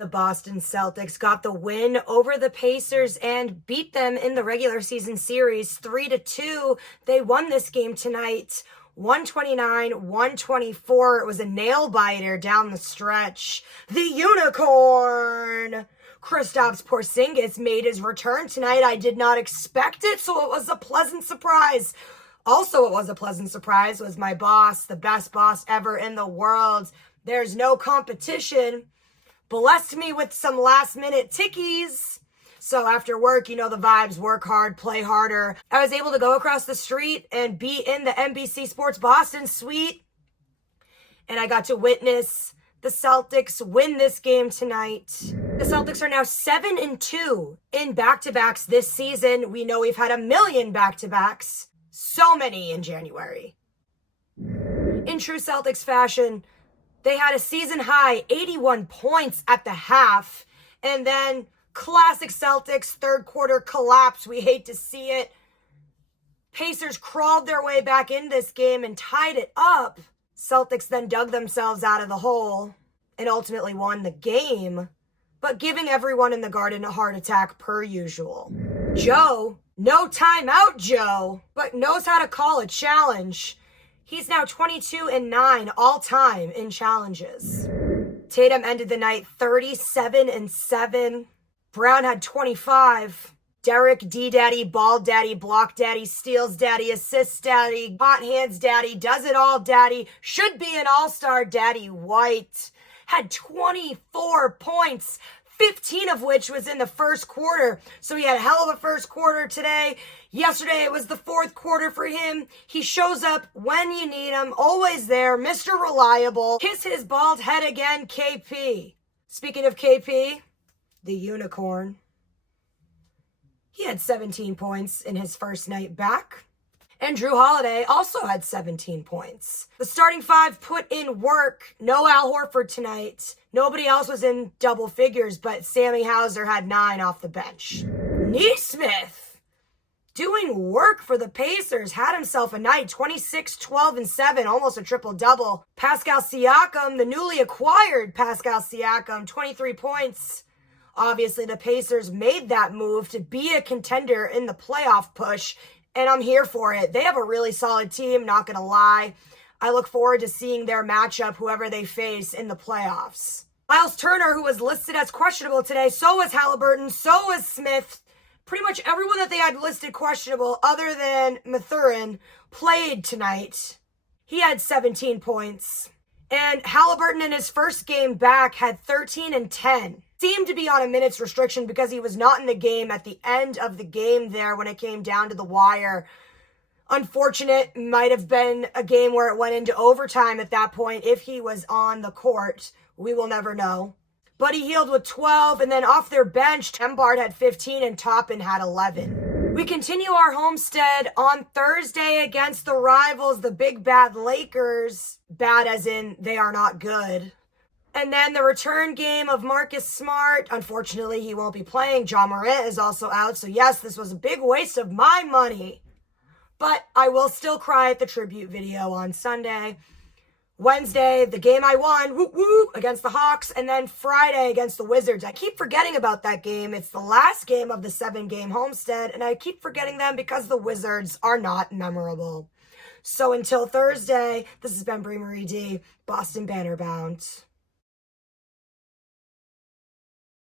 The Boston Celtics got the win over the Pacers and beat them in the regular season series 3-2. They won this game tonight, 129-124. It was a nail biter down the stretch. The Unicorn! Kristaps Porzingis made his return tonight. I did not expect it, so it was a pleasant surprise. Also, it was a pleasant surprise was my boss, the best boss ever in the world. There's no competition. Blessed me with some last-minute tickies. So after work, you know the vibes, work hard, play harder. I was able to go across the street and be in the NBC Sports Boston suite. And I got to witness the Celtics win this game tonight. The Celtics are now 7-2 in back-to-backs this season. We know we've had a million back-to-backs. So many in January. In true Celtics fashion, they had a season-high 81 points at the half, and then classic Celtics third quarter collapse. We hate to see it. Pacers crawled their way back in this game and tied it up. Celtics then dug themselves out of the hole and ultimately won the game, but giving everyone in the Garden a heart attack per usual. Joe, no timeout Joe, but knows how to call a challenge. He's now 22-9 all-time in challenges. Tatum ended the night 37-7. Brown had 25. Derek, D-Daddy, Ball Daddy, Block Daddy, Steals Daddy, Assist Daddy, Hot Hands Daddy, Does It All Daddy, should be an all-star Daddy White, had 24 points, 15 of which was in the first quarter. So he had a hell of a first quarter today. Yesterday, it was the fourth quarter for him. He shows up when you need him, always there, Mr. Reliable. Kiss his bald head again, KP. Speaking of KP, the Unicorn. He had 17 points in his first night back. And Jrue Holiday also had 17 points. The starting five put in work. No Al Horford tonight. Nobody else was in double figures, but Sammy Hauser had 9 off the bench. Nesmith, doing work for the Pacers, had himself a night, 26, 12, and 7, almost a triple-double. Pascal Siakam, the newly acquired Pascal Siakam, 23 points. Obviously, the Pacers made that move to be a contender in the playoff push, and I'm here for it. They have a really solid team, not going to lie. I look forward to seeing their matchup, whoever they face, in the playoffs. Miles Turner, who was listed as questionable today, so was Halliburton, so was Smith. Pretty much everyone that they had listed questionable, other than Mathurin, played tonight. He had 17 points. And Halliburton in his first game back had 13 and 10. Seemed to be on a minutes restriction because he was not in the game at the end of the game there when it came down to the wire. Unfortunate, might have been a game where it went into overtime at that point if he was on the court. We will never know. But he healed with 12, and then off their bench, Tembard had 15 and Toppin had 11. We continue our homestead on Thursday against the rivals, the big bad Lakers. Bad as in they are not good. And then the return game of Marcus Smart. Unfortunately, he won't be playing. Ja Morant is also out. So yes, this was a big waste of my money. But I will still cry at the tribute video on Sunday. Wednesday, the game I won, woo woo, against the Hawks. And then Friday against the Wizards. I keep forgetting about that game. It's the last game of the 7-game homestead. And I keep forgetting them because the Wizards are not memorable. So until Thursday, this has been Brie Marie D, Boston Banner Bound.